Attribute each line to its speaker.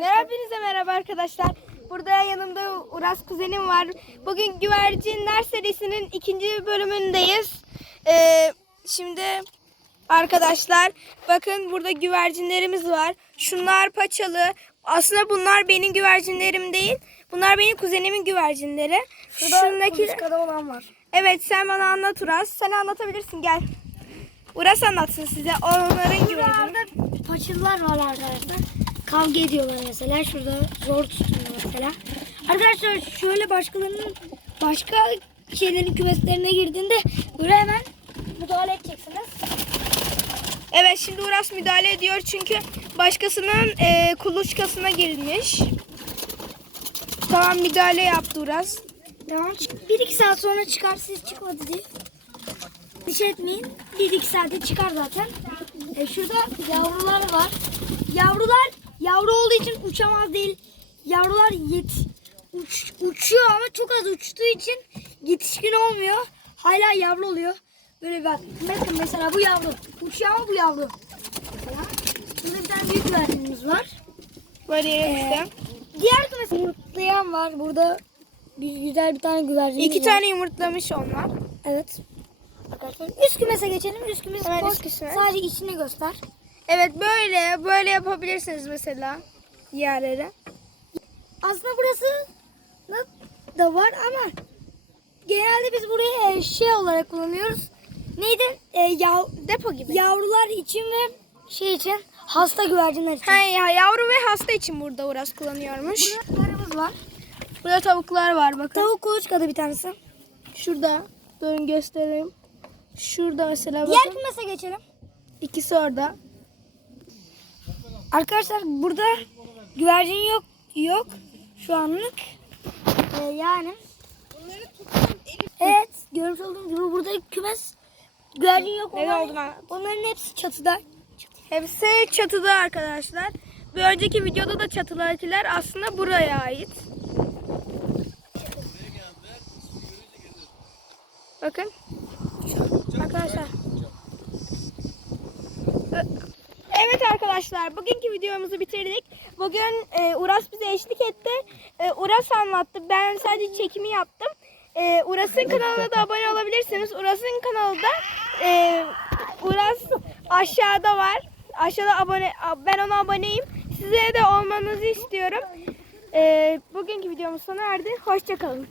Speaker 1: Merhaba hepinize merhaba arkadaşlar. Burada yanımda Uras kuzenim var. Bugün Güvercinler serisinin ikinci bölümündeyiz. Ee, şimdi arkadaşlar bakın burada güvercinlerimiz var. Şunlar paçalı. Aslında bunlar benim güvercinlerim değil. Bunlar benim kuzenimin güvercinleri. Şundaki
Speaker 2: kuluçkada olan var.
Speaker 1: Evet sen bana anlat Uras. Sen anlatabilirsin gel. Uras anlatsın size onların güvercini.
Speaker 2: Buralarda paçılılar var arkadaşlar. Kavga ediyorlar mesela. Şurada zor tutuyor mesela. Arkadaşlar şöyle başkalarının başka şeylerin kümeslerine girdiğinde buraya hemen müdahale edeceksiniz.
Speaker 1: Evet şimdi Uras müdahale ediyor çünkü başkasının e, kuluçkasına girilmiş. Tamam müdahale yaptı Uras.
Speaker 2: Tamam. Bir iki saat sonra çıkar siz çıkmadı diye. Bir şey etmeyin. Bir iki saatte çıkar zaten. E, şurada yavrular var. Yavrular yavru olduğu için uçamaz değil. Yavrular yet, uç, uçuyor ama çok az uçtuğu için yetişkin olmuyor. Hala yavru oluyor. Böyle bak. Bakın mesela bu yavru. Uçuyor ama bu yavru. Mesela. Burada bir tane büyük güvercinimiz var.
Speaker 1: Böyle
Speaker 2: Ee. Diğer kümesi yumurtlayan var. Burada bir güzel bir tane güvercinimiz
Speaker 1: İki
Speaker 2: var.
Speaker 1: tane yumurtlamış onlar.
Speaker 2: Evet. Arkadaşlar üst kümese geçelim. Üst kümes boş. Sadece içini göster.
Speaker 1: Evet böyle böyle yapabilirsiniz mesela yerlere.
Speaker 2: Aslında burası da- var ama genelde biz burayı e, şey olarak kullanıyoruz. Neydi? E, yav,
Speaker 1: Depo gibi.
Speaker 2: yavrular için ve şey için hasta güvercinler için.
Speaker 1: Ha ya yavru ve hasta için burada Uras kullanıyormuş.
Speaker 2: Burada tavuklarımız var.
Speaker 1: Burada tavuklar var bakın.
Speaker 2: Tavuk kuluçkada bir tanesi.
Speaker 1: Şurada. Durun göstereyim. Şurada mesela
Speaker 2: Diğer
Speaker 1: bakın.
Speaker 2: kümese geçelim.
Speaker 1: İkisi orada.
Speaker 2: Arkadaşlar burada güvercin yok yok şu anlık. Ee, yani evet görmüş olduğunuz gibi burada kümes güvercin yok.
Speaker 1: Ne oldu lan?
Speaker 2: Onların hepsi çatıda.
Speaker 1: Hepsi çatıda arkadaşlar. Bir önceki videoda da çatıdakiler aslında buraya ait. Bakın. Arkadaşlar. Evet arkadaşlar bugünkü videomuzu bitirdik. Bugün e, Uras bize eşlik etti. E, Uras anlattı. Ben sadece çekimi yaptım. E, Uras'ın kanalına da abone olabilirsiniz. Uras'ın kanalında e, Uras aşağıda var. Aşağıda abone ben ona aboneyim. Size de olmanızı istiyorum. E, bugünkü videomuz sona erdi. Hoşçakalın.